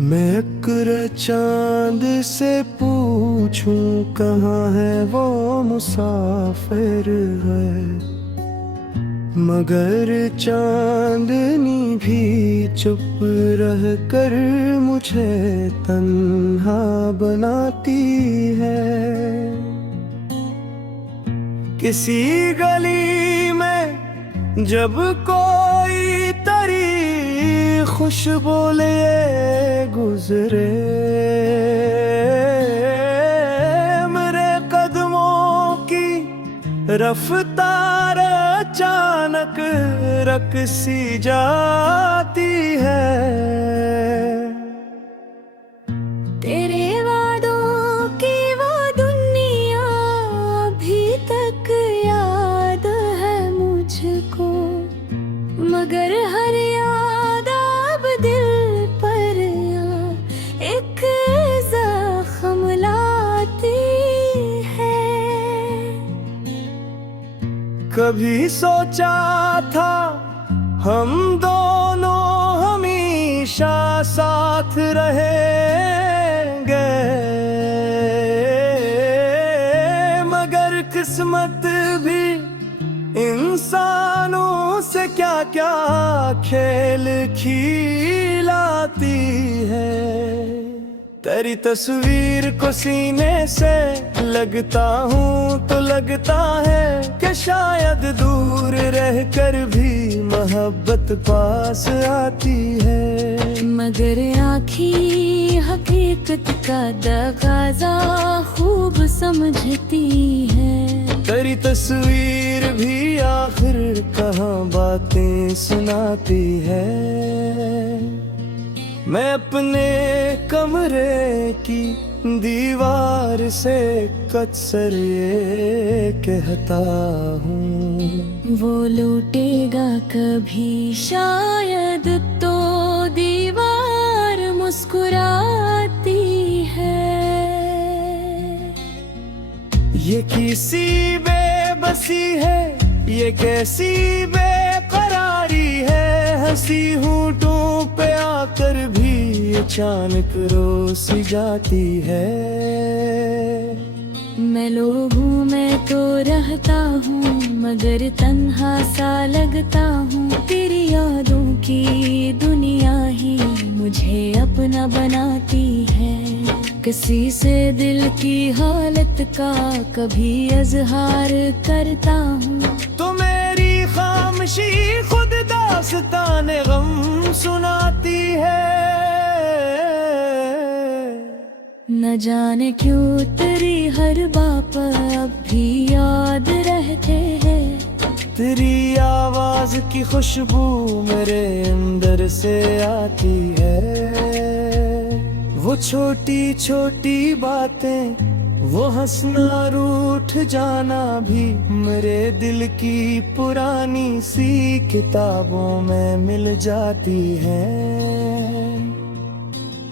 मैं अक्र चांद से पूछूं कहाँ है वो मुसाफिर है, मगर चांदनी भी चुप रह कर मुझे तन्हा बनाती है। किसी गली में जब कोई तरी खुशबू लिए गुजरे, मेरे कदमों की रफ्तार अचानक रक सी जाती है। तेरे वादों की वो दुनिया अभी तक याद है मुझको, मगर हर याद अब दिल पर एक जख्म लाती है। कभी सोचा था हम दोनों हमेशा साथ रहेंगे, मगर किस्मत भी इंसानों से क्या क्या खेल खिलाती है। तेरी तस्वीर को सीने से लगता हूँ तो लगता है कि शायद दूर रहकर भी मोहब्बत पास आती है। मगर आँखें हकीकत का दगाज़ा खूब समझती है। तेरी तस्वीर भी आखिर कहाँ बातें सुनाती है। मैं अपने कमरे की दीवार से अक्सर ये कहता हूँ, वो लौटेगा कभी शायद तो दीवार मुस्कुराती है। ये किसी बेबसी है, ये कैसी बेकरारी है, हंसी होंठों पे आकर भी अचानक रो सी जाती है। मैं लोगों में तो रहता हूँ मगर तन्हा सा लगता हूँ। तेरी यादों की दुनिया ही मुझे अपना बनाती है। किसी से दिल की हालत का कभी इजहार करता हूँ तो मेरी खामोशी खुद दास्ताने गम सुनाती है। न जाने क्यों तेरी हर बात अब भी याद रहते हैं। तेरी आवाज की खुशबू मेरे अंदर से आती है। वो छोटी छोटी बातें, वो हंसना रूठ जाना भी मेरे दिल की पुरानी सी किताबों में मिल जाती है।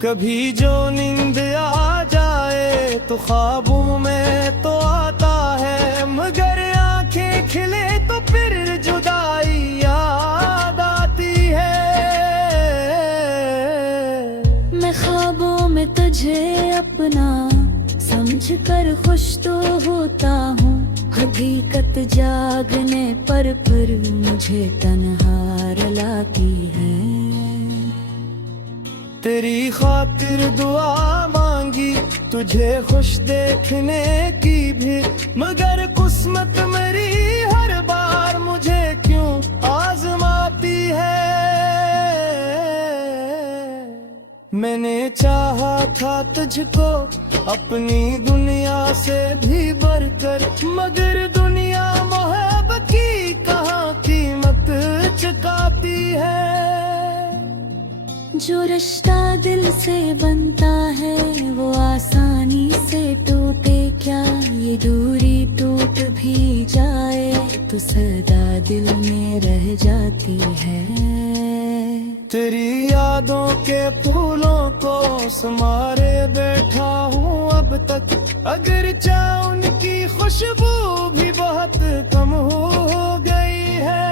कभी जो नींद आ जाए तो ख्वाबों में तो आता है, मगर आंखें खिले तो फिर जुदाई याद आती है। मैं ख्वाबों में तुझे अपना समझ कर खुश तो होता हूँ, हकीकत जागने पर मुझे तन्हा रुलाती है। तेरी खातिर दुआ मांगी तुझे खुश देखने की भी, मगर किस्मत मेरी हर बार मुझे क्यों आजमाती है। मैंने चाहा था तुझको अपनी दुनिया से भी बढ़कर, मगर दुनिया मोहब्बत की कहाँ कीमत चुकाती है। जो रिश्ता दिल से बनता है वो आसानी से टूटे क्या, ये दूरी टूट भी जाए तो सदा दिल में रह जाती है। तेरी यादों के फूलों को संवारे बैठा हूँ अब तक, अगर चाह उनकी खुशबू भी बहुत कम हो गई है।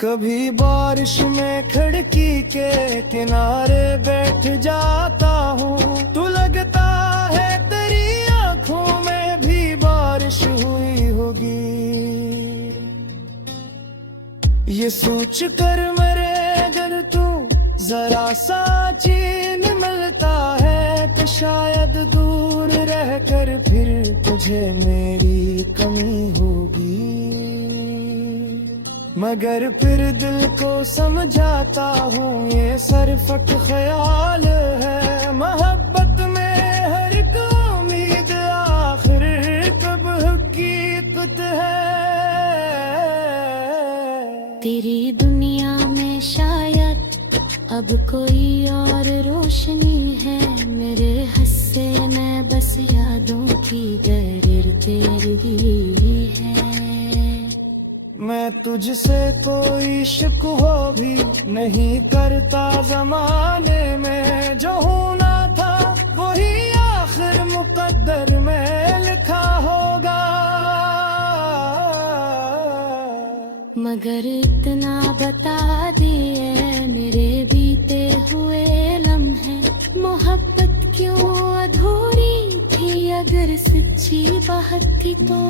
कभी बारिश में खिड़की के किनारे बैठ जाता हूँ, तू लगता है तेरी आंखों में भी बारिश हुई होगी। ये सोच कर मेरे अगर तू जरा सा चैन मिलता है तो शायद दूर रहकर फिर तुझे मेरी कमी होगी। मगर फिर दिल को समझाता हूँ ये सरफट ख्याल है, मोहब्बत में हर एक उम्मीद आखिर कब हकीकत है। तेरी दुनिया में शायद अब कोई और रोशनी है, मेरे हिस्से में बस यादों की दरिर तेरी है। मैं तुझसे कोई शिकवा भी नहीं करता, जमाने में जो होना था वही आखिर मुकद्दर में लिखा होगा। मगर इतना बता दिए मेरे बीते हुए लम्हे, मोहब्बत क्यों अधूरी थी अगर सच्ची बात थी तो।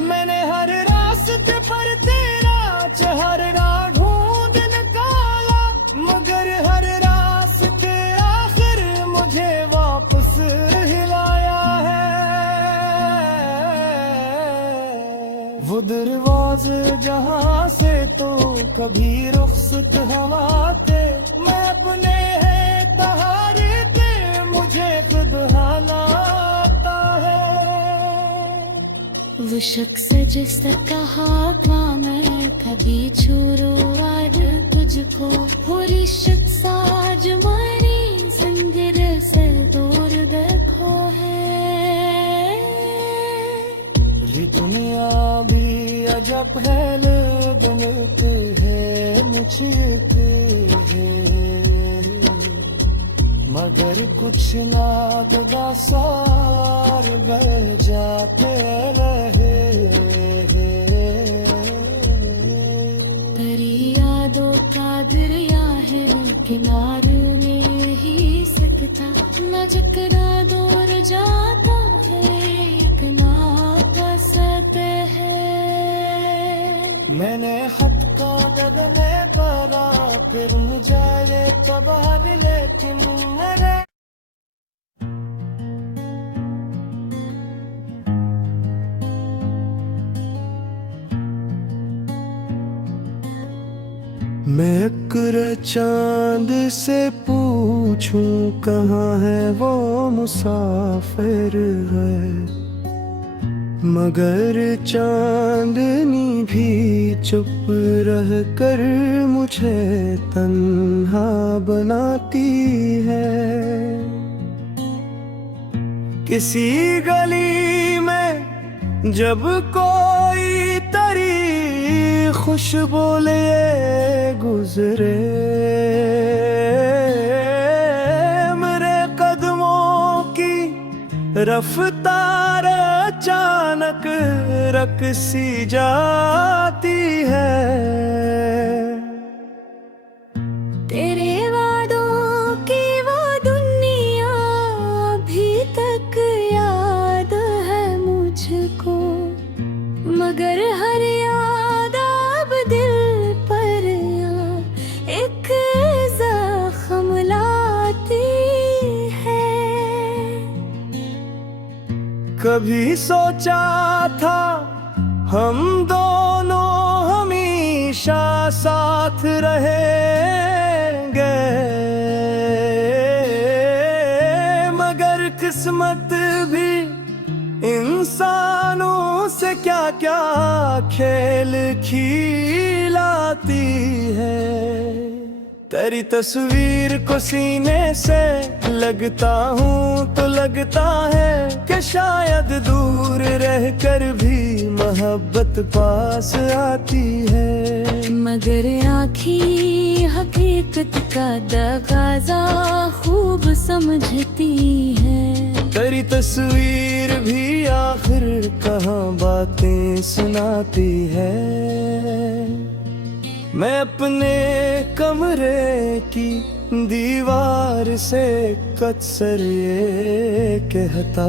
मैंने हर रास्ते पर तेरा चेहरा ढूंढ निकाला, मगर हर रास्ते आखिर मुझे वापस हिलाया है। वो दरवाजे जहां से तो कभी रुखसत हवा थे, मैं अपने है तहारे पे मुझे खुद हालाता है। वो शख्स जिससे कहा था मैं कभी छोड़ो आज तुझको, वो रिश्त साज मारी जंजीर से दूर देखो है। ये दुनिया भी अजब है, लोग मिलते हैं मुझे मगर कुछ नादगा सार बह जाते रहे। तेरी यादों का दरिया है किनारे में ही सकता, न जकरा दूर जाता है एक नाता सते है। मैंने खत का दगने पड़ा फिर मुझे तबाह, लेकिन मेरे मैं अक्र चांद से पूछूं कहाँ है वो मुसाफिर है, मगर चांदनी भी चुप रह कर मुझे तन्हा बनाती है। किसी गली में जब कोई तरी खुशबू लिए गुजरे, मेरे कदमों की रफ्तार अचानक रक सी जाती है। तेरे वादों की वो दुनिया अभी तक याद है मुझको, मगर हर याद अब दिल पर एक जख्म लाती है। कभी सोचा था हम दोनों हमेशा साथ रहेंगे, मगर किस्मत भी इंसानों से क्या क्या खेल खिलाती है। तेरी तस्वीर को सीने से लगता हूँ तो लगता है कि शायद दूर रहकर भी मोहब्बत पास आती है। मगर आँखें हकीकत का दगाजा खूब समझती है। तेरी तस्वीर भी आखिर कहाँ बातें सुनाती है। मैं अपने कमरे की दीवार से कत्सर ये कहता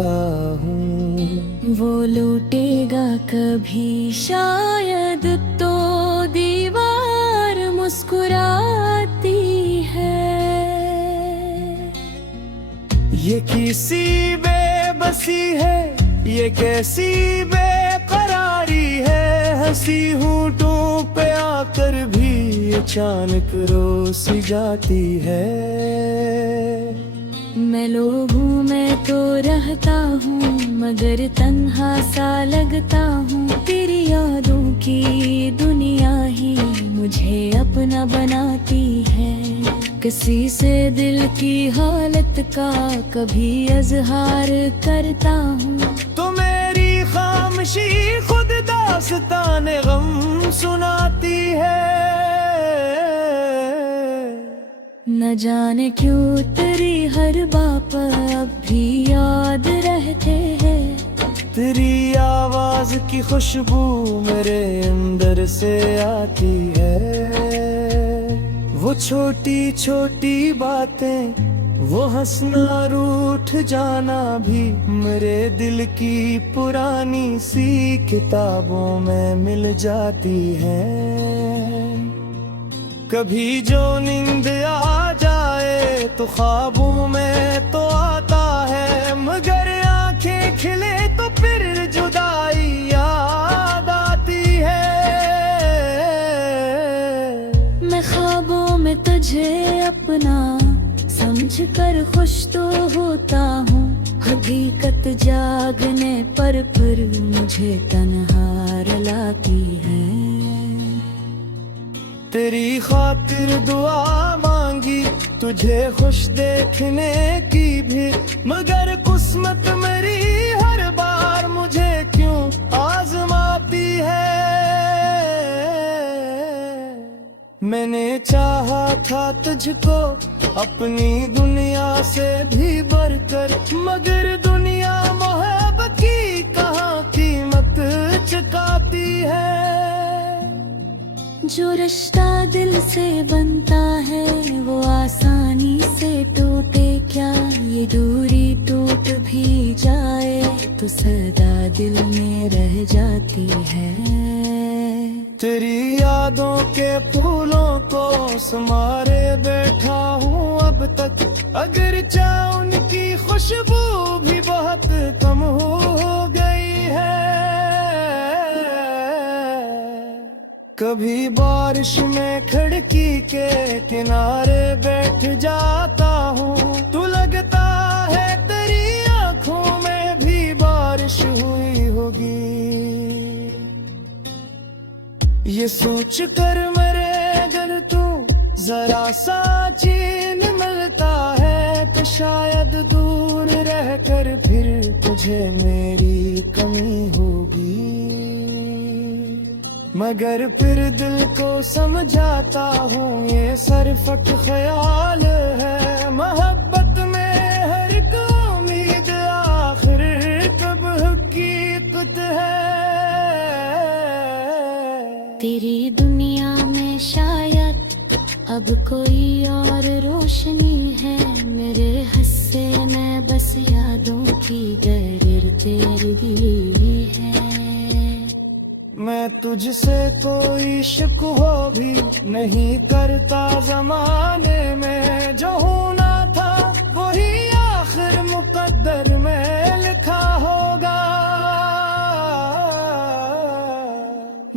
हूँ, वो लूटेगा कभी शायद तो दीवार मुस्कुराती है। ये किसी बेबसी है, ये कैसी बेकरारी है, हंसी होठों पे आकर भी अचानक रोसी जाती है। मैं लोगों में तो रहता हूँ मगर तन्हा सा लगता हूँ, तेरी यादों की दुनिया ही मुझे अपना बनाती है। किसी से दिल की हालत का कभी इजहार करता हूँ, तो मेरी खामोशी खुद दास्ताने गम सुनाती है। न जाने क्यों तेरी हर बात अब भी याद रहते हैं। तेरी आवाज की खुशबू मेरे अंदर से आती है। वो छोटी छोटी बातें, वो हंसना रूठ जाना भी मेरे दिल की पुरानी सी किताबों में मिल जाती है। कभी जो नींद आ जाए तो ख्वाबों में तो आता है, मगर आंखें खिले तो फिर जुदाई याद आती है। मैं ख्वाबों में तुझे अपना समझ कर खुश तो होता हूँ, हकीकत जागने पर फिर मुझे तन्हा रुलाती है। तेरी खातिर दुआ मांगी तुझे खुश देखने की भी, मगर किस्मत मेरी हर बार मुझे क्यों आजमाती है। मैंने चाहा था तुझको अपनी दुनिया से भी बढ़कर, मगर दुनिया मोहब्बत की कहाँ कीमत चुकाती है। जो रिश्ता दिल से बनता है वो आसानी से टूटे क्या, ये दूरी टूट भी जाए तो सदा दिल में रह जाती है। तेरी यादों के फूलों को संवारे बैठा हूँ अब तक, अगर चाहे उनकी खुशबू भी बहुत कम हो गई है। कभी बारिश में खिड़की के किनारे बैठ जाता हूँ, तो लगता है तेरी आंखों में भी बारिश हुई होगी। ये सोच कर मेरे अगर तू जरा सा चैन मिलता है, तो शायद दूर रहकर फिर तुझे मेरी कमी होगी। मगर फिर दिल को समझाता हूँ ये सरफट ख्याल है, मोहब्बत में हर एक उम्मीद आखिर कब हकीकत है। तेरी दुनिया में शायद अब कोई और रोशनी है, मेरे हिस्से में बस यादों की गरीर तेरी है। मैं तुझसे कोई शिकवा भी नहीं करता, जमाने में जो होना था वही आखिर मुकद्दर में लिखा होगा।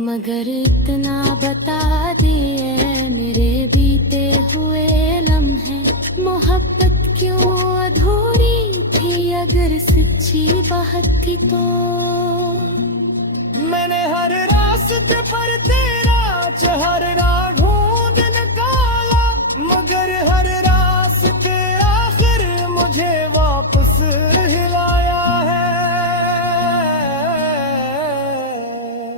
मगर इतना बता दिए मेरे बीते हुए लम्हे, मोहब्बत क्यों अधूरी थी अगर सच्ची बात थी तो। मैंने हर रास्ते पर तेरा चेहरा ढूंढ निकाला, मगर हर रास्ते आखिर मुझे वापस हिलाया है।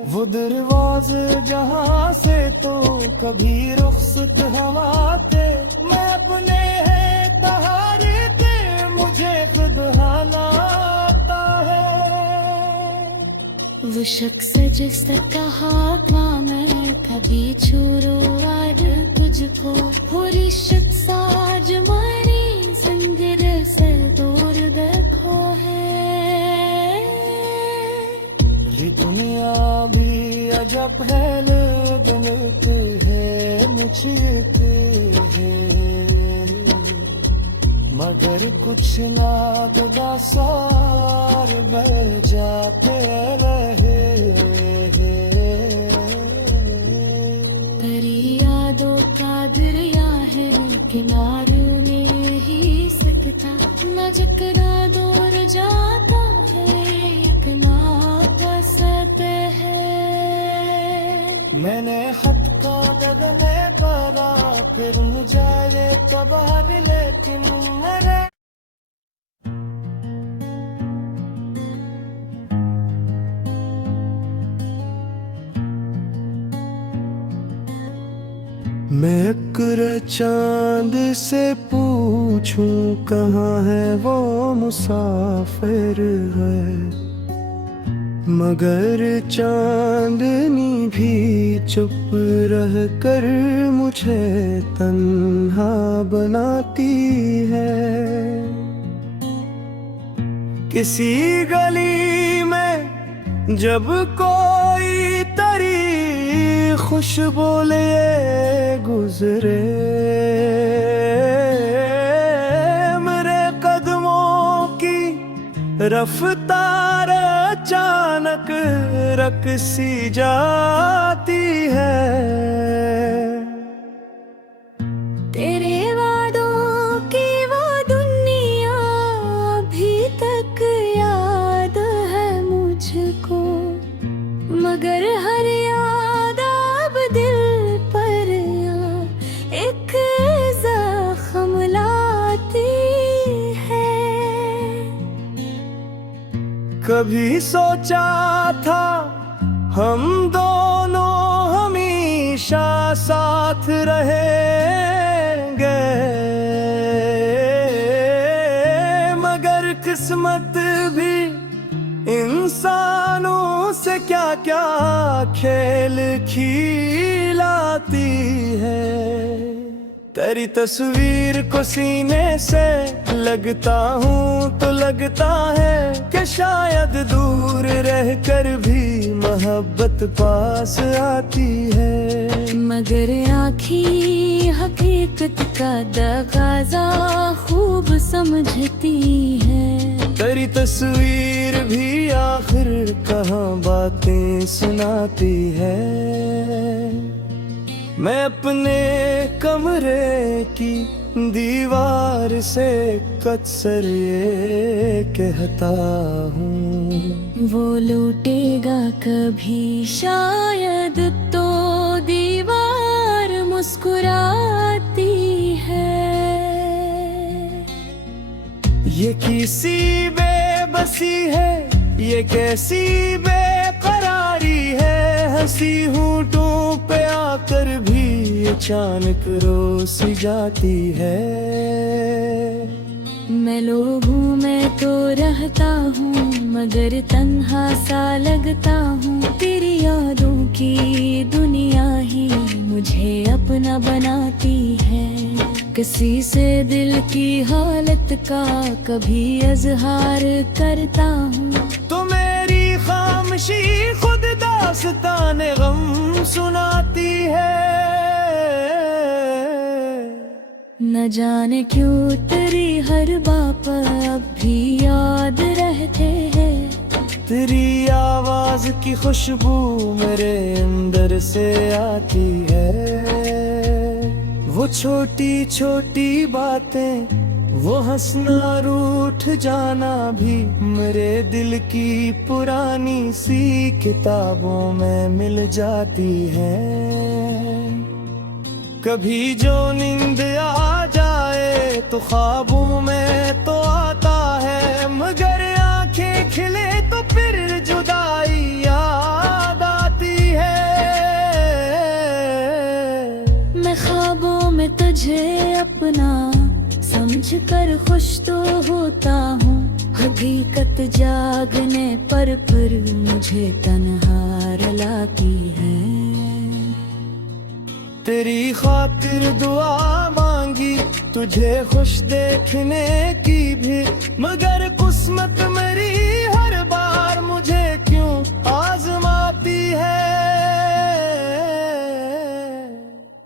वो दरवाजे जहाँ से तो कभी रुखसत हवा थे, मैं अपने है तहारे पे मुझे खुद हाना आता है। वो शख्स जिसका हाथ मैं भी छोड़ो आज तुझको पूरी शिट साज मारी संगर से दूर देखो है ये दुनिया भी अजब है बनते है मुझे है मगर कुछ ना सार बह जाते रहे तेरी यादों का दरिया है किनारे नहीं ही सकता न जकरा दूर जाता है एक ना बसते है मैंने खत का गगने करा फिर मुझे तबाह लेकिन मेरे मैं अक्र चांद से पूछूं कहाँ है वो मुसाफिर है मगर चांदनी भी चुप रह कर मुझे तन्हा बनाती है किसी गली में जब कोई तरी खुशबू लिए गुजरे मेरे कदमों की रफ्तार अचानक रक सी जाती है तेरे वादों की वो दुनिया अभी तक याद है मुझको मगर हर याद अब दिल पर एक जख्म लाती है कभी सोचा था हम दोनों हमेशा साथ रहेंगे मगर किस्मत भी इंसानों से क्या क्या खेल खिलाती है तेरी तस्वीर को सीने से लगता हूँ तो लगता है कि शायद दूर रहकर भी मोहब्बत पास आती है मगर आँखी हकीकत का दगाजा खूब समझती है तेरी तस्वीर भी आखिर कहाँ बातें सुनाती है मैं अपने कमरे की दीवार से कत्सर ये कहता हूँ वो लूटेगा कभी शायद तो दीवार मुस्कुराती है ये किसी बेबसी है ये कैसी बेकरारी है हंसी होठों पे आकर भी अचानक रोस जाती है मैं लोगों में तो रहता हूँ मगर तन्हा सा लगता हूँ तेरी यादों की दुनिया ही मुझे अपना बनाती है किसी से दिल की हालत का कभी इजहार करता हूँ तो मेरी खामोशी खुद दास्ताने गम सुनाती है न जाने क्यों तेरी हर बात अब भी याद रहते हैं तेरी आवाज की खुशबू मेरे अंदर से आती है वो छोटी छोटी बातें वो हंसना रूठ जाना भी मेरे दिल की पुरानी सी किताबों में मिल जाती है कभी जो नींद आ जाए तो ख्वाबों में तो आता है मगर आंखें खिले तो फिर जुदाई याद आती है मैं ख्वाबों में तुझे अपना समझ कर खुश तो होता हूँ हकीकत जागने पर फिर मुझे तन्हा रुलाती है तेरी खातिर दुआ मांगी, तुझे खुश देखने की भी, मगर किस्मत मेरी हर बार मुझे क्यों आजमाती है।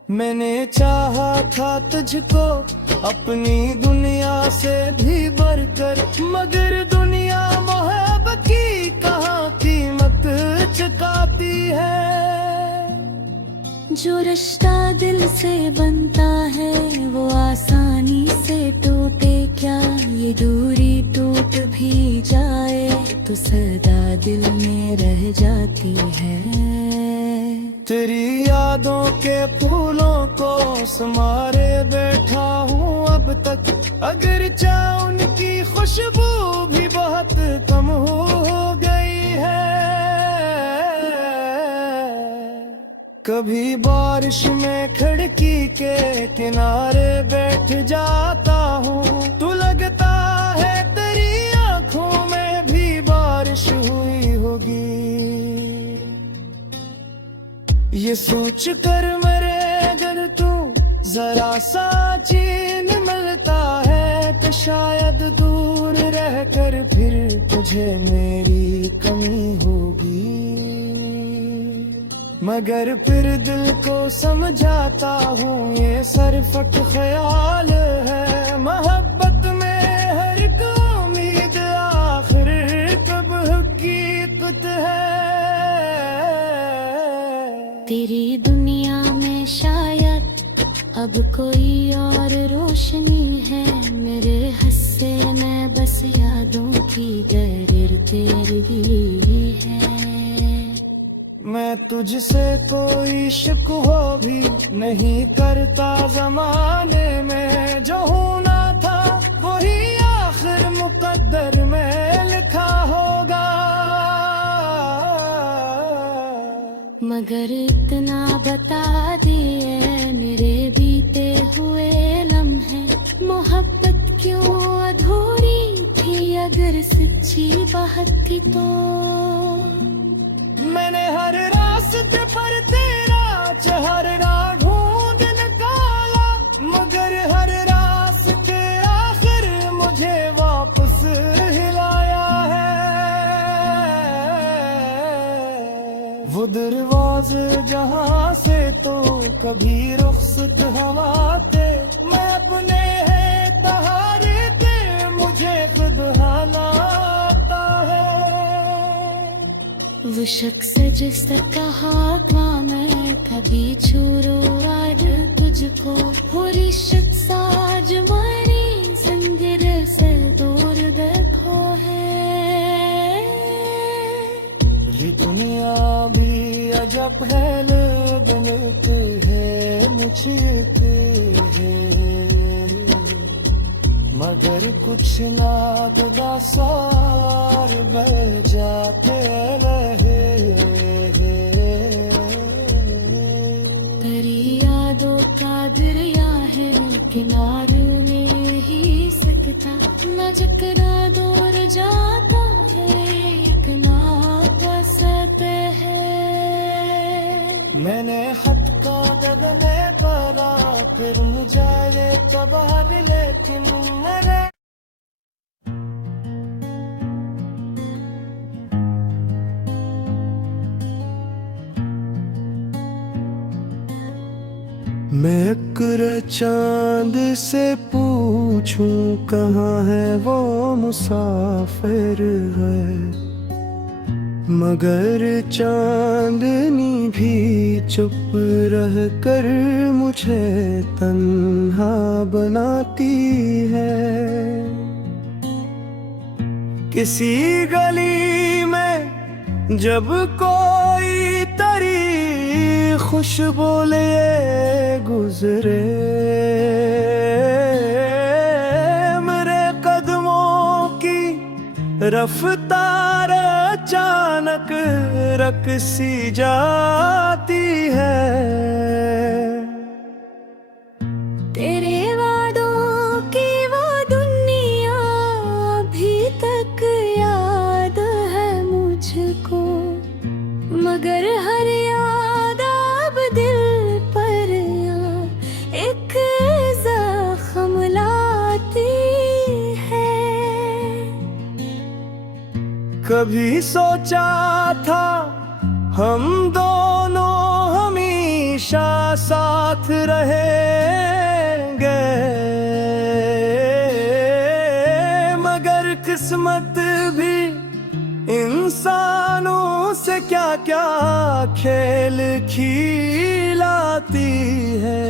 मैंने चाहा था तुझको अपनी दुनिया से भी बढ़कर, मगर दुनिया मोहब्बत की कहाँ कीमत चुकाती है। जो रिश्ता दिल से बनता है वो आसानी से टूटे क्या, ये दूरी टूट भी जाए तो सदा दिल में रह जाती है। तेरी यादों के फूलों को संवारे बैठा हूँ अब तक, अगर चाह उनकी खुशबू भी बहुत कम हो गई है। कभी बारिश में खिड़की के किनारे बैठ जाता हूँ, तो लगता है तेरी आंखों में भी बारिश हुई होगी। ये सोच कर मेरे अगर तू जरा सा चैन मिलता है, तो शायद दूर रहकर फिर तुझे मेरी कमी होगी। मगर फिर दिल को समझाता हूँ ये सरफट ख्याल है, मोहब्बत में हर एक उम्मीद आखिर कब हकीकत है। तेरी दुनिया में शायद अब कोई और रोशनी है, मेरे हिस्से में बस यादों की दरीर तेरी है। मैं तुझसे कोई शिकवा भी नहीं करता, जमाने में जो होना था वही आखिर मुकद्दर में लिखा होगा। मगर इतना बता दिए मेरे बीते हुए लम्हे, मोहब्बत क्यों अधूरी थी अगर सच्ची बात थी तो। मैंने हर रास्ते पर तेरा चेहरा ढूंढ निकाला, मगर हर रास्ते आखिर मुझे वापस हिलाया है। वो दरवाजे जहाँ से तो कभी रुखसत हवा थे, मैं अपने है तहारे पे मुझे खुद बहाना आता है। वो शख्स जिसका हाथ मैं कभी छूरो आज तुझको, पूरी शख्स आज मारी संगिर से दूर देखो है। ये दुनिया भी अजब है, बनते है मुझके है, मगर कुछ ना गुदासार बह जाते रहे। तेरी यादों का दरिया है किनारे में ही सकता, न जकरा दूर जाता है एक नाता सते है। मैंने खत का दगने परा फिर जाए तबाह, लेकिन मेरे मैं अक्र चांद से पूछूं कहाँ है वो मुसाफिर है, मगर चांदनी भी चुप रह कर मुझे तन्हा बनाती है। किसी गली में जब कोई तरी खुशबू लिए गुजरे, मेरे कदमों की रफ्तार अचानक रक सी जाती है। तेरे वादों की वो दुनिया अभी तक याद है मुझको, मगर हर याद अब दिल पर कभी सोचा था हम दोनों हमेशा साथ रहेंगे, मगर किस्मत भी इंसानों से क्या क्या खेल खिलाती है।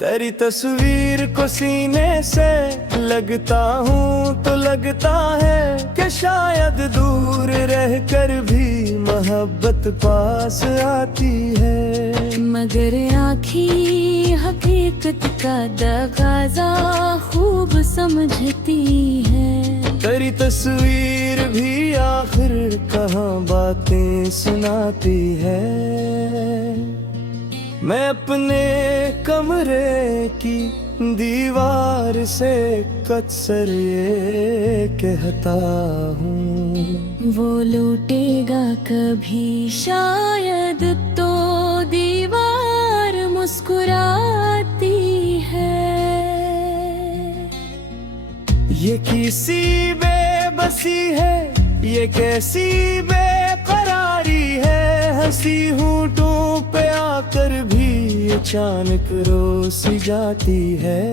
तेरी तस्वीर को सीने से लगता हूँ तो लगता है कि शायद दूर रहकर भी मोहब्बत पास आती है। मगर आँखें हकीकत का दगाजा खूब समझती है। तेरी तस्वीर भी आखिर कहाँ बातें सुनाती है। मैं अपने कमरे की दीवार से अक्सर ये कहता हूँ, वो लौटेगा कभी शायद तो दीवार मुस्कुराती है। ये किसी बेबसी है, ये कैसी बेकरारी है। हंसी होंठों पे आकर भी अचानक रो सी जाती है।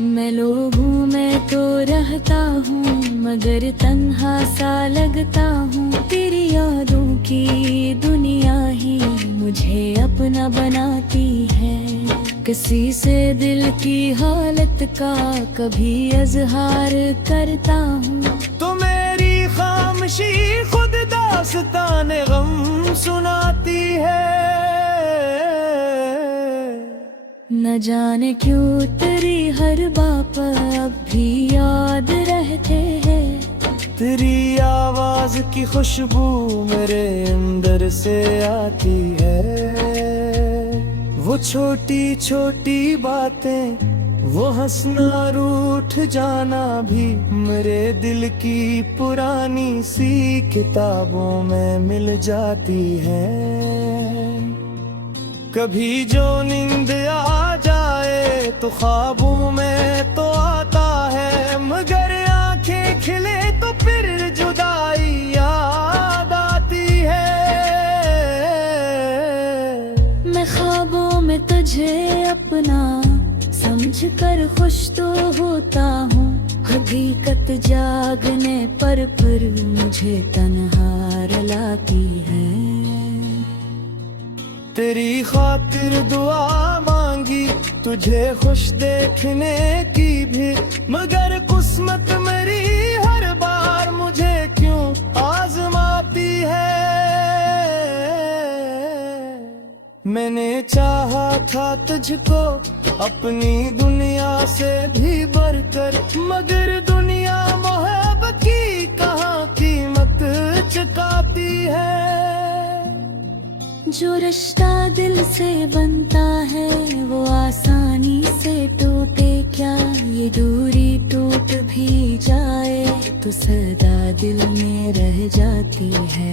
मैं लोगों में तो रहता हूँ मगर तन्हा सा लगता हूँ। तेरी यादों की दुनिया ही मुझे अपना बनाती है। किसी से दिल की हालत का कभी इजहार करता हूँ तो मेरी खामोशी खुद दास्ताने गम सुनाती है। न जाने क्यों तेरी हर बात अब भी याद रहते हैं। तेरी आवाज की खुशबू मेरे अंदर से आती है। वो छोटी छोटी बातें, वो हंसना रूठ जाना भी मेरे दिल की पुरानी सी किताबों में मिल जाती है। कभी जो नींद आ जाए तो ख्वाबों में तो आता है, मगर आंखें खिले तो फिर जुदाई याद आती है। मैं ख्वाबों में तुझे अपना समझ कर खुश तो होता हूँ। हकीकत जागने पर फिर मुझे तन्हा रुलाती है। तेरी खातिर दुआ मांगी तुझे खुश देखने की भी, मगर किस्मत मेरी हर बार मुझे क्यों आजमाती है। मैंने चाहा था तुझको अपनी दुनिया से भी बढ़कर, मगर दुनिया मोहब्बत की कहाँ कीमत चुकाती है। जो रिश्ता दिल से बनता है वो आसानी से टूटे क्या। ये दूरी टूट भी जाए तो सदा दिल में रह जाती है।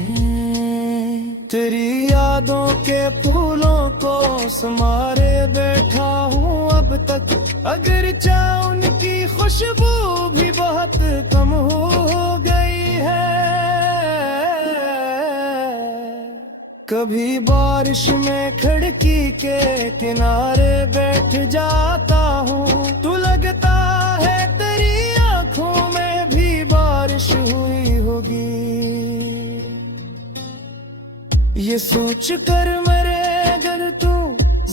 तेरी यादों के फूलों को संवारे बैठा हूँ अब तक, अगर चाह उनकी खुशबू भी बहुत कम हो गई है। कभी बारिश में खिड़की के किनारे बैठ जाता हूँ, तो लगता है तेरी आंखों में भी बारिश हुई होगी। ये सोच कर मेरे अगर तू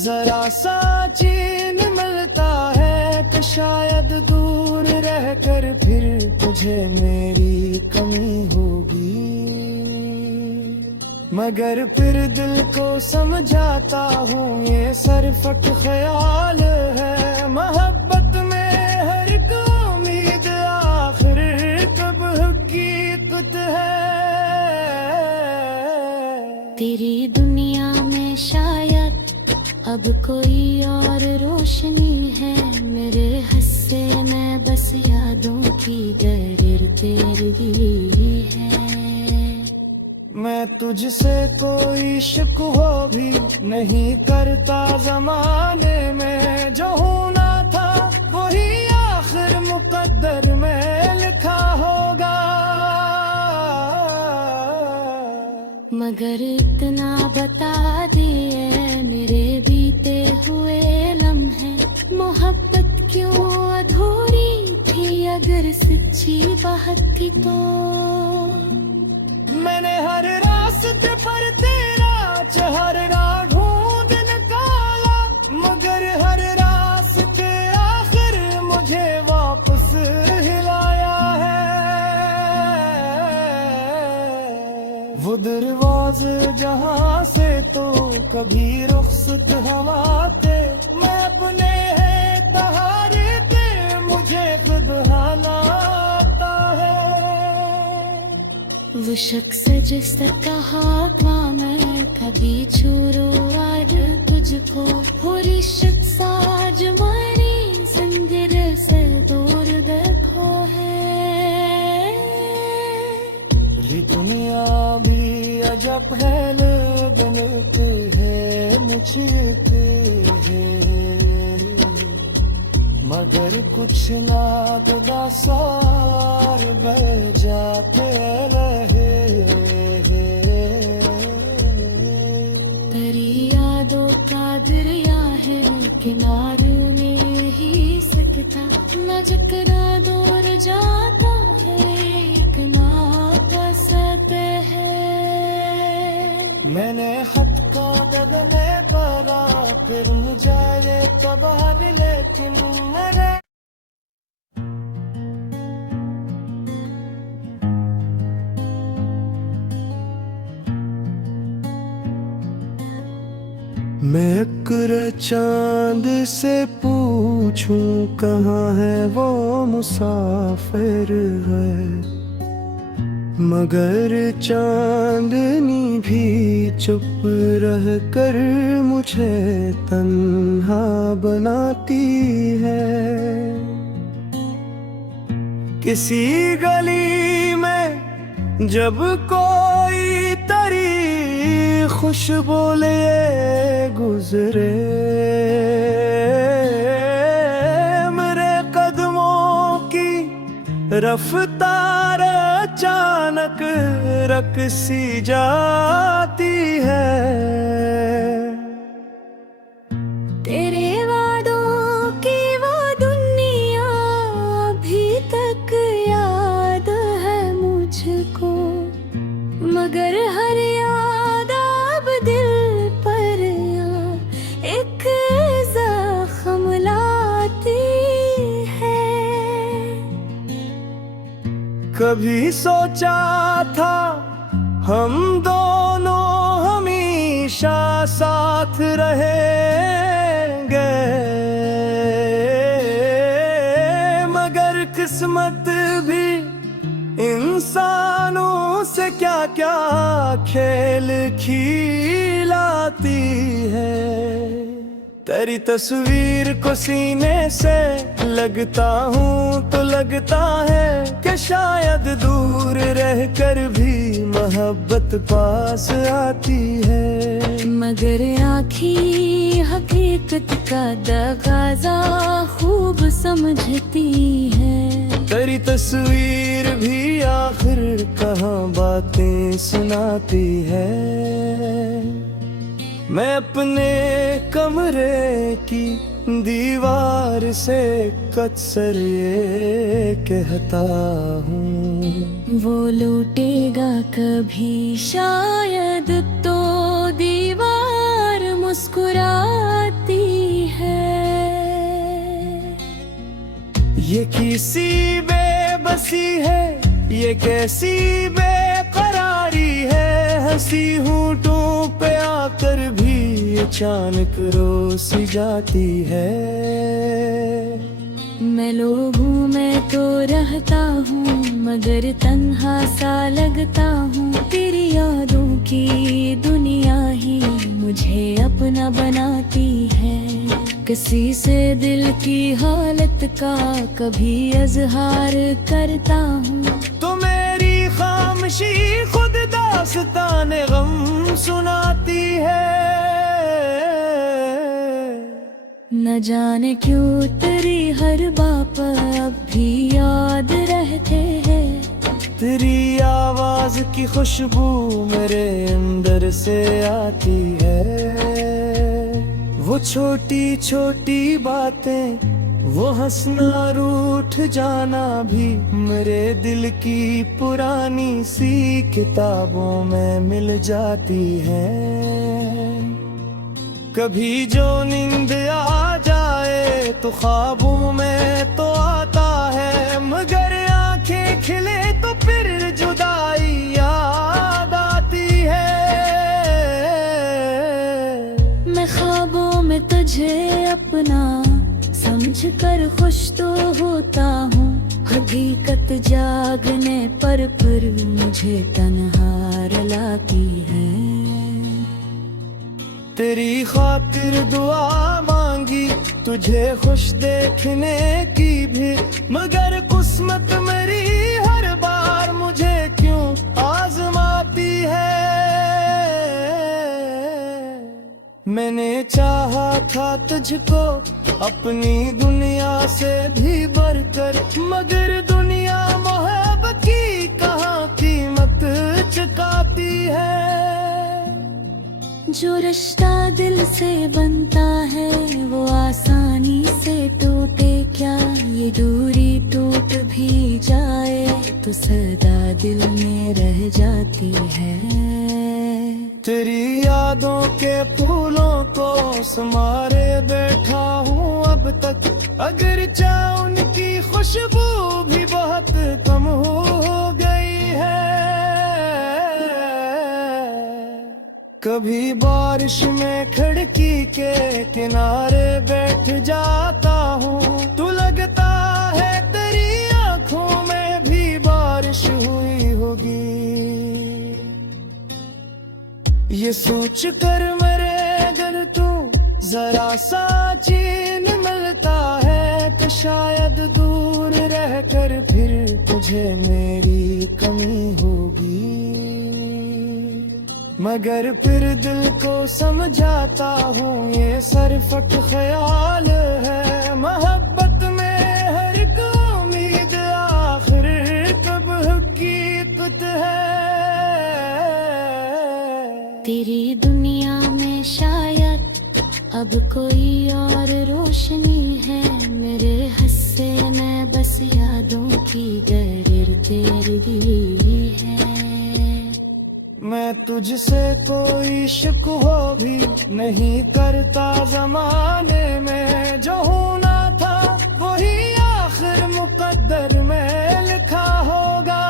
जरा सा चैन मिलता है, तो शायद दूर रहकर फिर तुझे मेरी कमी होगी। मगर फिर दिल को समझाता हूँ ये सरफट ख्याल है। मोहब्बत में हर एक उम्मीद आखिर कब हकीकत है। तेरी दुनिया में शायद अब कोई और रोशनी है। मेरे हिस्से में बस यादों की गरीर तेरी है। मैं तुझसे कोई शिकवा भी नहीं करता, जमाने में जो होना था वही आखिर मुकद्दर में लिखा होगा। मगर इतना बता दिए मेरे बीते हुए लम्हे, मोहब्बत क्यों अधूरी थी अगर सच्ची बात थी तो। मैंने हर रास्ते पर तेरा चेहरा ढूंढ निकाला, मगर हर रास्ते आखिर मुझे वापस हिलाया है। वो दरवाजे जहां से तो कभी रुखसत हवा थे, मैं अपने है तहारे थे मुझे खुद हालाता है। वो शख्स जिससे कहा था मैं कभी छोड़ो आज तुझको, हो रिश्त साज मारी संजर से दूर देखो है। ये दुनिया भी अजब है, बनते है मुझके मगर कुछ नागदा सार बह जाते रहे। तेरी यादों का दरिया है किनारे में ही सकता, न जकरा दूर जाता है एक नाता सते है। मैंने हद का बदले परा फिर जाए तबाह, लेकिन मेरे मैं अकर चांद से पूछूं कहाँ है वो मुसाफिर है, मगर चांदनी भी चुप रह कर मुझे तन्हा बनाती है। किसी गली में जब कोई तरी खुशबू लिए गुजरे, मेरे कदमों की रफ्तार अचानक रक सी जाती है। तेरे वादों की वो दुनिया अभी तक याद है मुझको, मगर हर याद अब दिल पर एक जख्म लाती है। कभी सोचा था हम दोनों हमेशा साथ रहेंगे, मगर किस्मत भी इंसानों से क्या क्या खेल खिलाती है। तेरी तस्वीर को सीने से लगता हूँ तो लगता है कि शायद दूर रहकर भी मोहब्बत पास आती है। मगर आँखें हकीकत का दगाजा खूब समझती है। तेरी तस्वीर भी आखिर कहाँ बातें सुनाती है। मैं अपने कमरे की दीवार से अक्सर ये कहता हूँ, वो लौटेगा कभी शायद तो दीवार मुस्कुराती है। ये किसी बेबसी है, ये कैसी बेकरारी है, हंसी होठों पे आकर भी अचानक रो सी जाती है। मैं लोगों में तो रहता हूँ मगर तन्हा सा लगता हूँ, तेरी यादों की दुनिया ही मुझे अपना बनाती है। किसी से दिल की हालत का कभी इजहार करता हूँ तो मेरी खामोशी खुद दास्ताने गम सुनाती है। न जाने क्यों तेरी हर बात अब भी याद रहते हैं। तेरी आवाज की खुशबू मेरे अंदर से आती है। वो छोटी छोटी बातें, वो हंसना रूठ जाना भी मेरे दिल की पुरानी सी किताबों में मिल जाती है। कभी जो नींद आ जाए तो ख्वाबों में तो आता है, मगर आंखें खिले तो फिर जुदाई याद आती है। मैं ख्वाबों में तुझे अपना समझ कर खुश तो होता हूँ, हकीकत जागने पर मुझे तन्हा रुलाती है। तेरी खातिर दुआ मांगी तुझे खुश देखने की भी, मगर किस्मत मेरी हर बार मुझे क्यों आजमाती है। मैंने चाहा था तुझको अपनी दुनिया से भी बढ़कर, मगर दुनिया मोहब्बत की कहाँ कीमत चुकाती है। जो रिश्ता दिल से बनता है वो आसानी से टूटे क्या, ये दूरी टूट भी जाए तो सदा दिल में रह जाती है। तेरी यादों के फूलों को संवारे बैठा हूँ अब तक, अगर चाह उनकी खुशबू भी बहुत कम हो गई है। कभी बारिश में खिड़की के किनारे बैठ जाता हूँ, तो लगता है तेरी आंखों में भी बारिश हुई होगी। ये सोच कर मेरे अगर तू जरा सा चैन मिलता है, कि शायद दूर रहकर फिर तुझे मेरी कमी होगी। मगर फिर दिल को समझाता हूँ ये सरफट ख्याल है, मोहब्बत में हर एक उम्मीद आखिर कब हकीकत है। तेरी दुनिया में शायद अब कोई और रोशनी है, मेरे हिस्से में बस यादों की गरीर तेरी है। मैं तुझसे कोई शिकवा भी नहीं करता, जमाने में जो होना था वही आखिर मुकद्दर में लिखा होगा।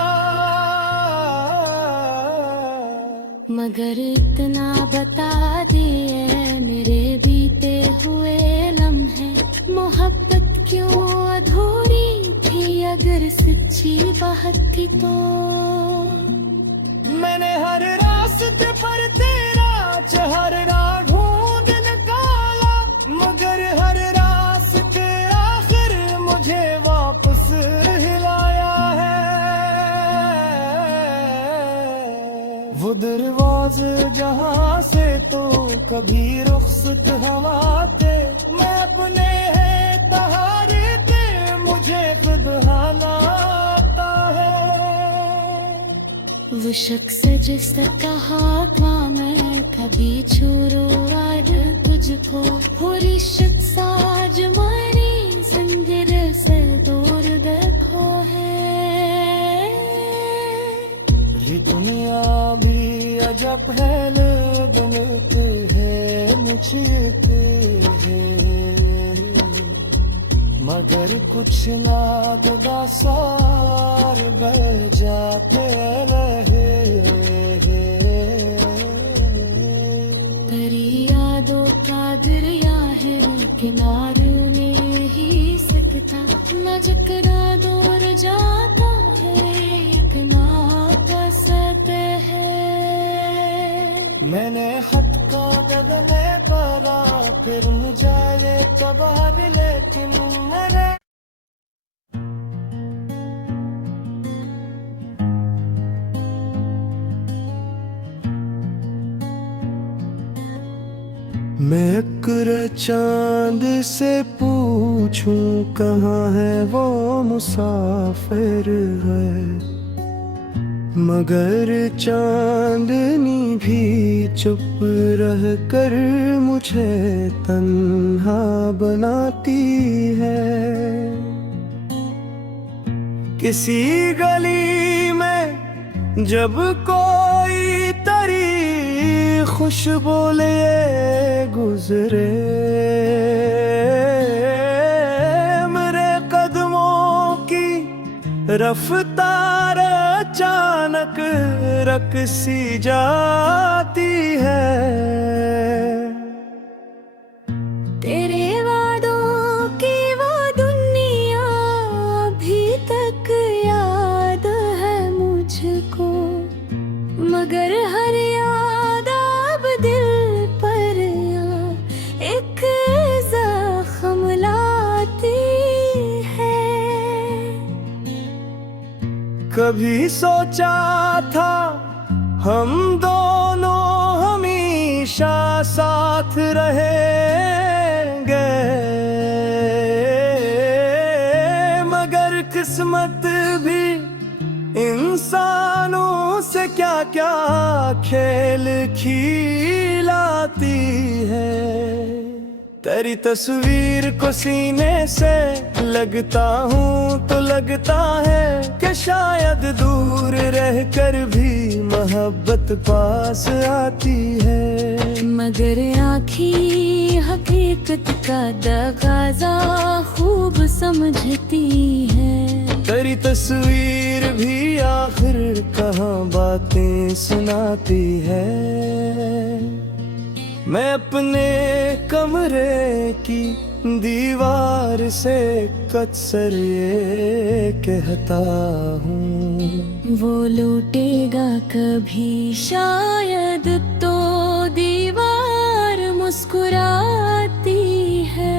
मगर इतना बता दिए मेरे बीते हुए लम्हे, मोहब्बत क्यों अधूरी थी अगर सच्ची बात थी तो। मैंने हर रास्ते पर तेरा चेहरा ढूंढ निकाला, मगर हर रास्ते आखिर मुझे वापस हिलाया है। वो दरवाजे जहाँ से तो कभी रुखसत हवा थे, मैं अपने है तहारे थे मुझे खुद हाना आता है। वो शख्स जिसका हाथ मैं कभी छूरो आज तुझको, वो रिश्त साज मारी संजर से दूर देखो है। ये दुनिया भी अजब है, लोग मिलते हैं मुझे मगर कुछ नागदा सार बह जाते रहे। तेरी यादों का दरिया है किनारे में ही सकता, न जकरा दूर जाता है एक नाता सते है। मैंने हथ का गगने परा फिर जाए तबार, लेकिन मेरे मैं अकर चांद से पूछूं कहाँ है वो मुसाफिर है, मगर चांदनी भी चुप रह कर मुझे तन्हा बनाती है। किसी गली में जब कोई तरी खुशबू लिए गुजरे, मेरे कदमों की रफ्तार अचानक रक सी जाती है। तेरे वादों की वो दुनिया अभी तक याद है मुझको, मगर हर याद अब दिल पर एक जख्म लाती है। कभी सोचा था हम दोनों हमेशा साथ रहेंगे, मगर किस्मत भी इंसानों से क्या क्या खेल खिलाती है। तेरी तस्वीर को सीने से लगता हूँ तो लगता है कि शायद दूर रहकर भी मोहब्बत पास आती है। मगर आँखें हकीकत का दगाज़ा खूब समझती है। तेरी तस्वीर भी आखिर कहाँ बातें सुनाती है। मैं अपने कमरे की दीवार से कत्सर ये कहता हूँ, वो लौटेगा कभी शायद तो दीवार मुस्कुराती है।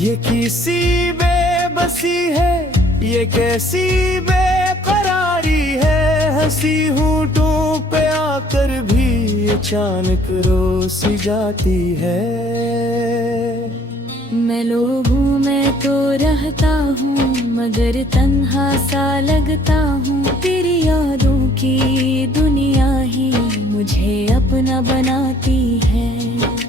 ये किसी बेबसी है, ये कैसी बेकरारी है। हंसी होठों पे आकर भी अचानक रोस जाती है। मैं लोगों में तो रहता हूँ मगर तन्हा सा लगता हूँ। तेरी यादों की दुनिया ही मुझे अपना बनाती है।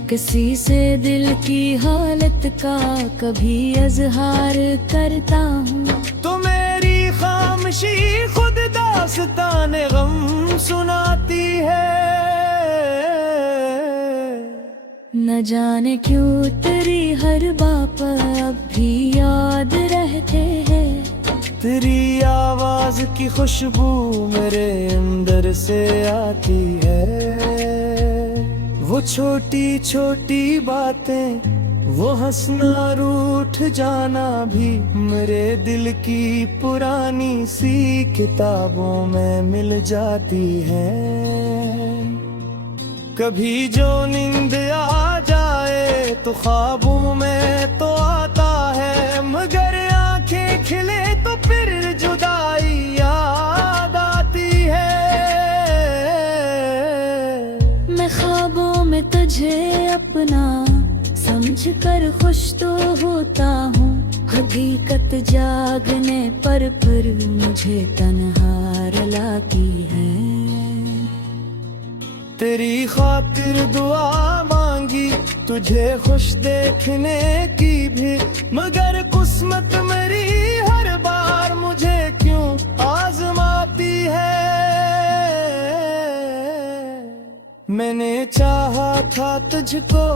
किसी से दिल की हालत का कभी इजहार करता हूँ तो मेरी खामोशी खुद दास्ताने गम सुनाती है। न जाने क्यों तेरी हर बात अब भी याद रहते हैं। तेरी आवाज की खुशबू मेरे अंदर से आती है। वो छोटी छोटी बातें, वो हंसना रूठ जाना भी मेरे दिल की पुरानी सी किताबों में मिल जाती है। कभी जो नींद आ जाए तो ख्वाबों में तो आता है, मगर आंखें खिले तो फिर जुदाई याद आती है। मैं ख्वाबों में तुझे अपना समझ कर खुश तो होता हूँ। हकीकत जागने पर फिर मुझे तन्हा रुलाती है। तेरी खातिर दुआ मांगी तुझे खुश देखने की भी, मगर किस्मत मेरी हर बार मुझे क्यों आजमाती है। मैंने चाहा था तुझको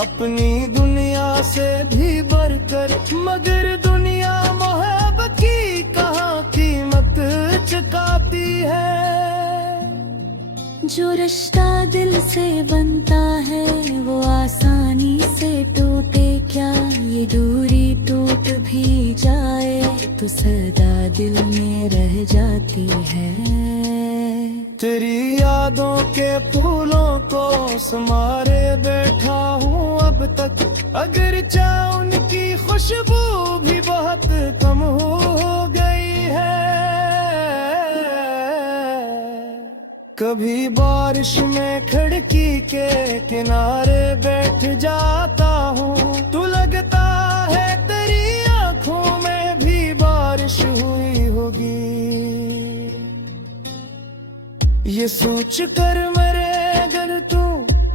अपनी दुनिया से भी बढ़कर, मगर दुनिया मोहब्बत की कहाँ कीमत चुकाती है। जो रिश्ता दिल से बनता है वो आसानी से टूटे क्या। ये दूरी टूट भी जाए तो सदा दिल में रह जाती है। तेरी यादों के फूलों को संवारे बैठा हूँ अब तक, अगर चाहे उनकी खुशबू भी बहुत कम हो गई है। कभी बारिश में खिड़की के किनारे बैठ जाता हूँ तो लगता है तेरी आंखों में भी बारिश हुई होगी। ये सोच कर मरे अगर तू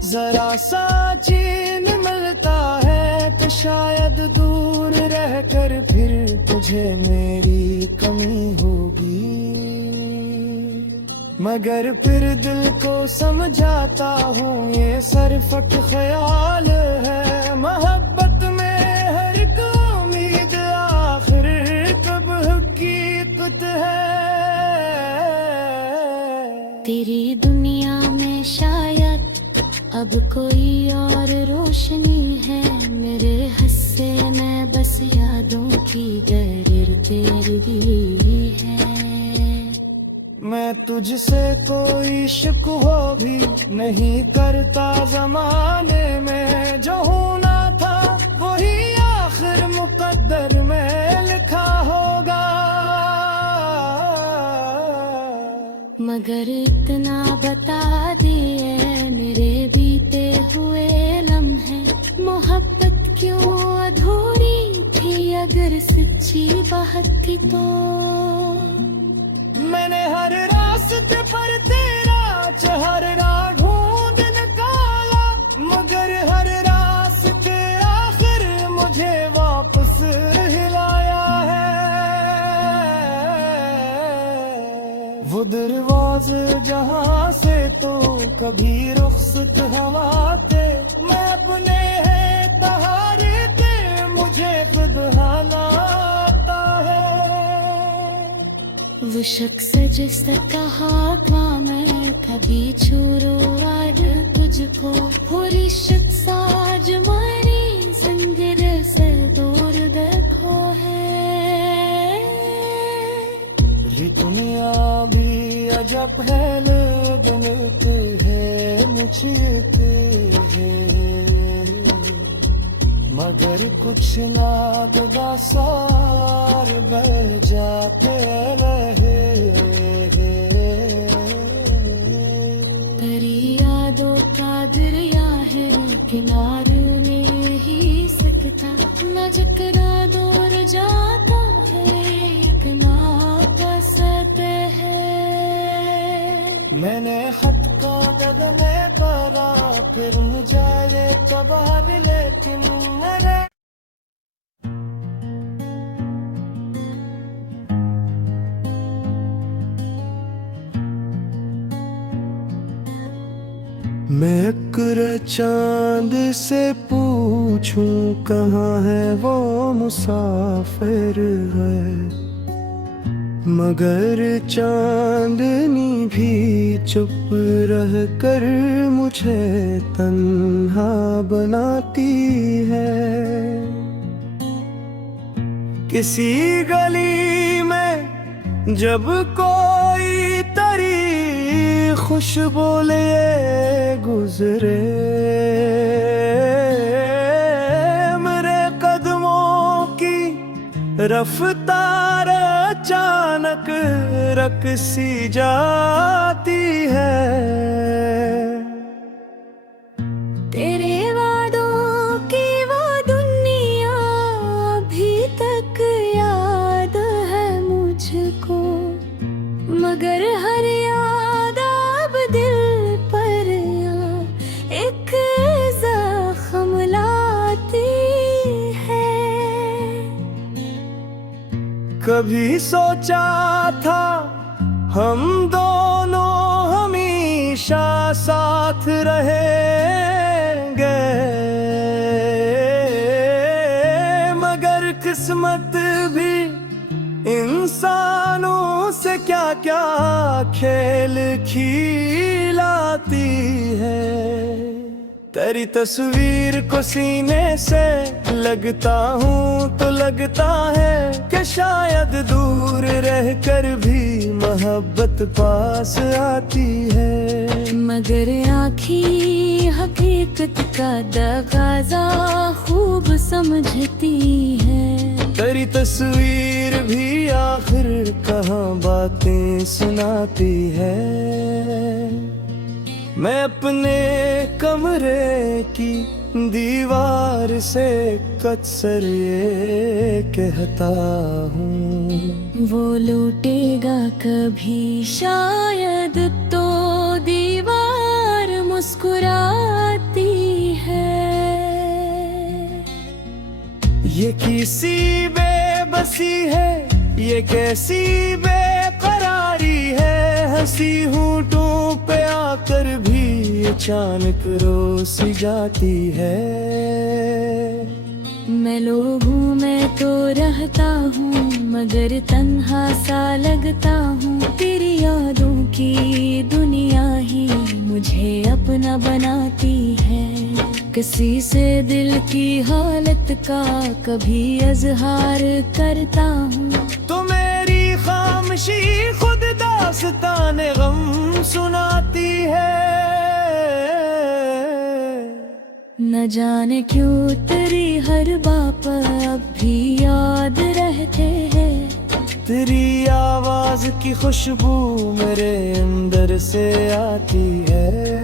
जरा सा चैन मिलता है तो शायद दूर रहकर फिर तुझे मेरी कमी होगी, मगर फिर दिल को समझाता हूँ ये सरफट ख्याल है। मोहब्बत में हर एक उम्मीद आखिर कब हकीकत है। तेरी दुनिया में शायद अब कोई और रोशनी है, मेरे हिस्से में बस यादों की गरीर तेरी है। मैं तुझसे कोई शिकवा भी नहीं करता, जमाने में जो होना था वही आखिर मुकद्दर में लिखा होगा। मगर इतना बता दिए मेरे बीते हुए लम्हे, मोहब्बत क्यों अधूरी थी अगर सच्ची बात थी तो। मैंने हर रास्ते पर तेरा चेहरा ढूंढ निकाला, मगर हर रास्ते आखिर मुझे वापस हिलाया है। वो दरवाजे जहां से तो कभी रुखसत हवा थे, मैं अपने है तहारे के मुझे बदहाना आता है। वो शख्स जिसका हाथ मैं कभी छूरो आज तुझको, पूरी शख्स आज मारी जिंदर से दूर देखो है। ये दुनिया भी अजब है, लोग मिलते हैं मुझे मगर कुछ नागदा सार बह जाते रहे। तेरी यादों का दरिया है किनारे ले ही सकता, न जकरा दूर जाता है एक नापसते है। मैंने हट का गद में पड़ा फिर जाए तबाह, लेकिन मेरे मैं अक्र चांद से पूछूं कहाँ है वो मुसाफिर है, मगर चांदनी भी चुप रह कर मुझे तन्हा बनाती है। किसी गली में जब कोई तरी खुशबू लिए गुजरे, मेरे कदमों की रफ्तार अचानक रकसी जाती है। तेरे वादों की वो दुनिया अभी तक याद है मुझको, मगर हर याद अब दिल पर एक जख्म लाती है। कभी सोचा था हम दोनों हमेशा साथ रहेंगे, मगर किस्मत भी इंसानों से क्या क्या खेल खिलाती है। तेरी तस्वीर को सीने से लगता हूँ तो लगता है कि शायद दूर रहकर भी मोहब्बत पास आती है। मगर आँखी हकीकत का दगाजा खूब समझती है। तेरी तस्वीर भी आखिर कहाँ बातें सुनाती है। मैं अपने कमरे की दीवार से कत्सर ये कहता हूँ, वो लूटेगा कभी शायद तो दीवार मुस्कुराती है। ये किसी बेबसी है, ये कैसी बेकरारी है, हंसी होंठों पे आकर भी अचानक रो सी जाती है। मैं लोगों में तो रहता हूँ मगर तन्हा सा लगता हूँ, तेरी यादों की दुनिया ही मुझे अपना बनाती है। किसी से दिल की हालत का कभी इजहार करता हूँ, तो मेरी खामोशी खुद दास्ताने गम सुनाती है। न जाने क्यों तेरी हर बात अब भी याद रहते हैं। तेरी आवाज की खुशबू मेरे अंदर से आती है।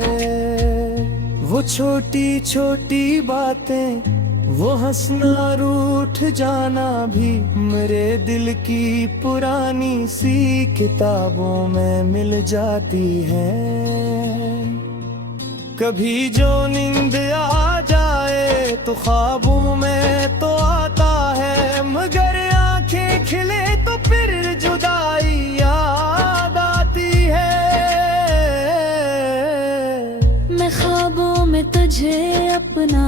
वो छोटी छोटी बातें, वो हंसना रूठ जाना भी मेरे दिल की पुरानी सी किताबों में मिल जाती है। कभी जो नींद आ जाए तो ख्वाबों में तो आता है, मगर आंखें खिले तो फिर जुदाई याद आती है। मैं ख्वाबों में तुझे अपना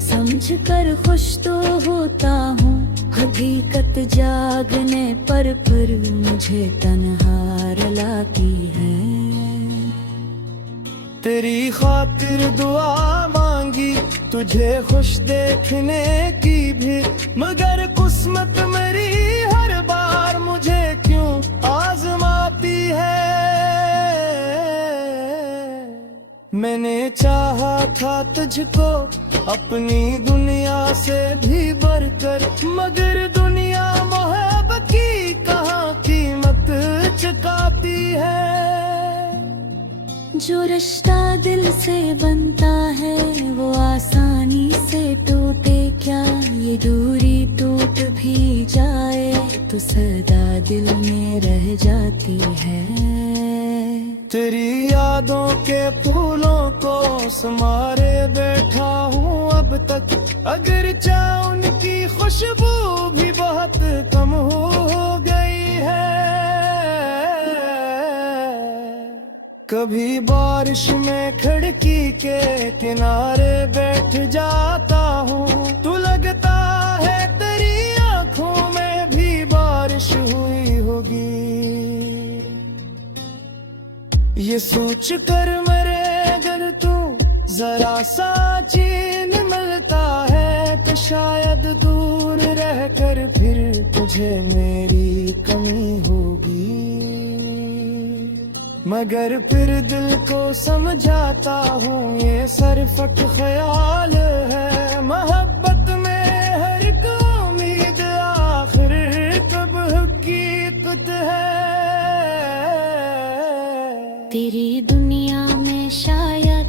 समझ कर खुश तो होता हूँ, हकीकत जागने पर मुझे तन्हा रुलाती है। तेरी खातिर दुआ मांगी तुझे खुश देखने की भी, मगर किस्मत मेरी हर बार मुझे क्यों आजमाती है। मैंने चाहा था तुझको अपनी दुनिया से भी बढ़कर, मगर दुनिया मोहब्बत की कहाँ कीमत चुकाती है। जो रिश्ता दिल से बनता है वो आसानी से टूटे क्या, ये दूरी टूट भी जाए तो सदा दिल में रह जाती है। तेरी यादों के फूलों को संवारे बैठा हूँ अब तक, अगर चाह उनकी खुशबू भी बहुत कम हो गई है। कभी बारिश में खिड़की के किनारे बैठ जाता हूँ, तो लगता है तेरी आंखों में भी बारिश हुई होगी। ये सोच कर मेरे अगर तू जरा सा चैन मिलता है, तो शायद दूर रहकर फिर तुझे मेरी कमी होगी। मगर फिर दिल को समझाता हूँ ये सरफट ख्याल है, मोहब्बत में हर एक उम्मीद आखिर कब हकीकत है। तेरी दुनिया में शायद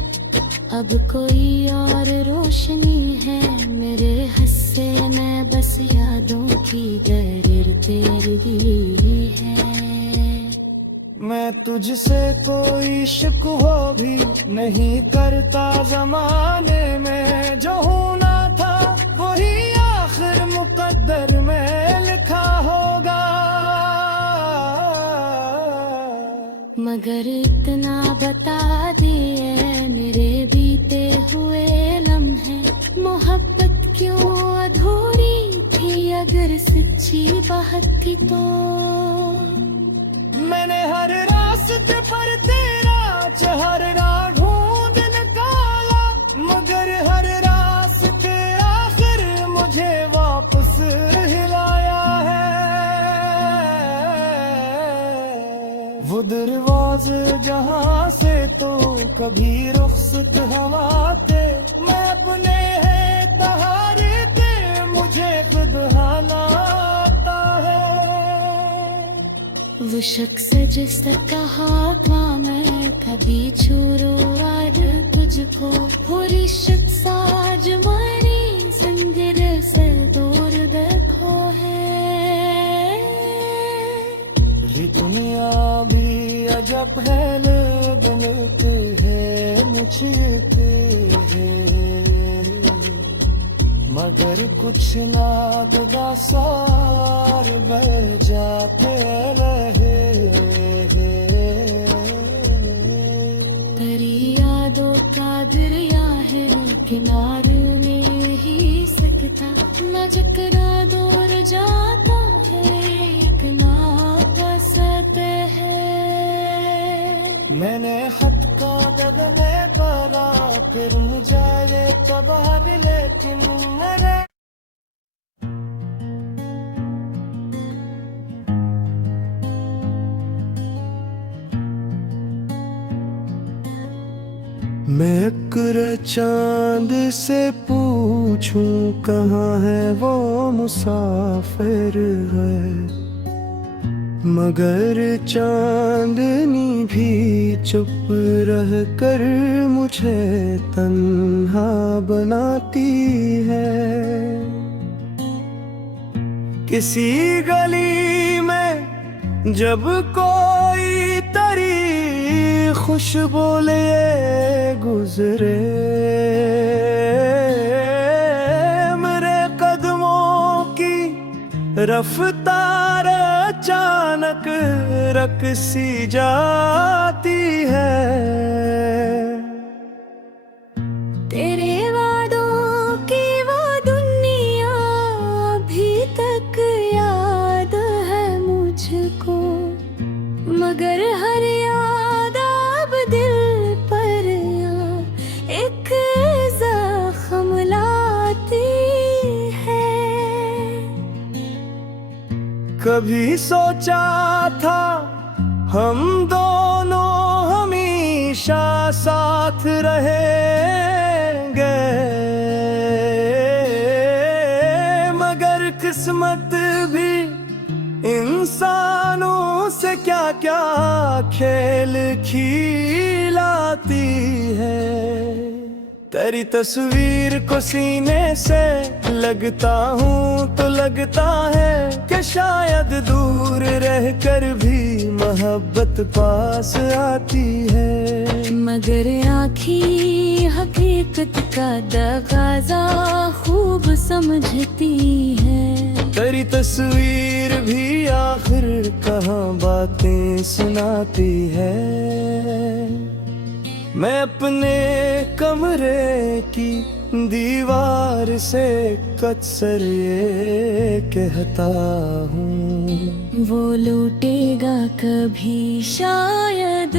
अब कोई और रोशनी है, मेरे हिस्से में बस यादों की गरीर तेरी है। मैं तुझसे कोई शिकवा भी नहीं करता, जमाने में जो होना था वही आखिर मुकद्दर में लिखा होगा। मगर इतना बता दिए मेरे बीते हुए लम्हे, मोहब्बत क्यों अधूरी थी अगर सच्ची बात थी तो। मैंने हर रास्ते पर तेरा चेहरा ढूंढ निकाला, मगर हर रास्ते आखिर मुझे वापस हिलाया है। वो दरवाजे जहाँ से तो कभी रुखसत हवा थे, मैं अपने है तहारे थे मुझे खुद हालाता है। वो शख्स जिसका कहा था मैं कभी छोड़ो आज तुझको वो रिश्त साज मारी संगर से दूर देखो है। ये दुनिया भी अजब है, बनते है मुझके है, मगर कुछ नाद दा सार बह जाते रहे। तेरी यादों का दरिया है किनारे में ही सकता, न जकरा दूर जाता है एक नाता सते है। मैंने हथ का गगने परा, फिर मुझे तबाह लेकिन मेरे मैं अक्र चांद से पूछूं कहाँ है वो मुसाफिर है, मगर चांदनी भी चुप रह कर मुझे तन्हा बनाती है। किसी गली में जब कोई तरी खुशबू लिए गुजरे, मेरे कदमों की रफ्तार अचानक रक सी जाती है। तेरे वादों की वो दुनिया अभी तक याद है मुझको, मगर हर याद अब दिल पर एक जख्म लाती है। कभी सोचा था हम दोनों हमेशा साथ रहेंगे, मगर किस्मत भी इंसानों से क्या क्या खेल खिलाती है। तेरी तस्वीर को सीने से लगता हूँ तो लगता है कि शायद दूर रहकर भी मोहब्बत पास आती है। मगर आँखें हकीकत का दगाजा खूब समझती है। तेरी तस्वीर भी आखिर कहाँ बातें सुनाती है। मैं अपने कमरे की दीवार से कचर ये कहता हूँ, वो लूटेगा कभी शायद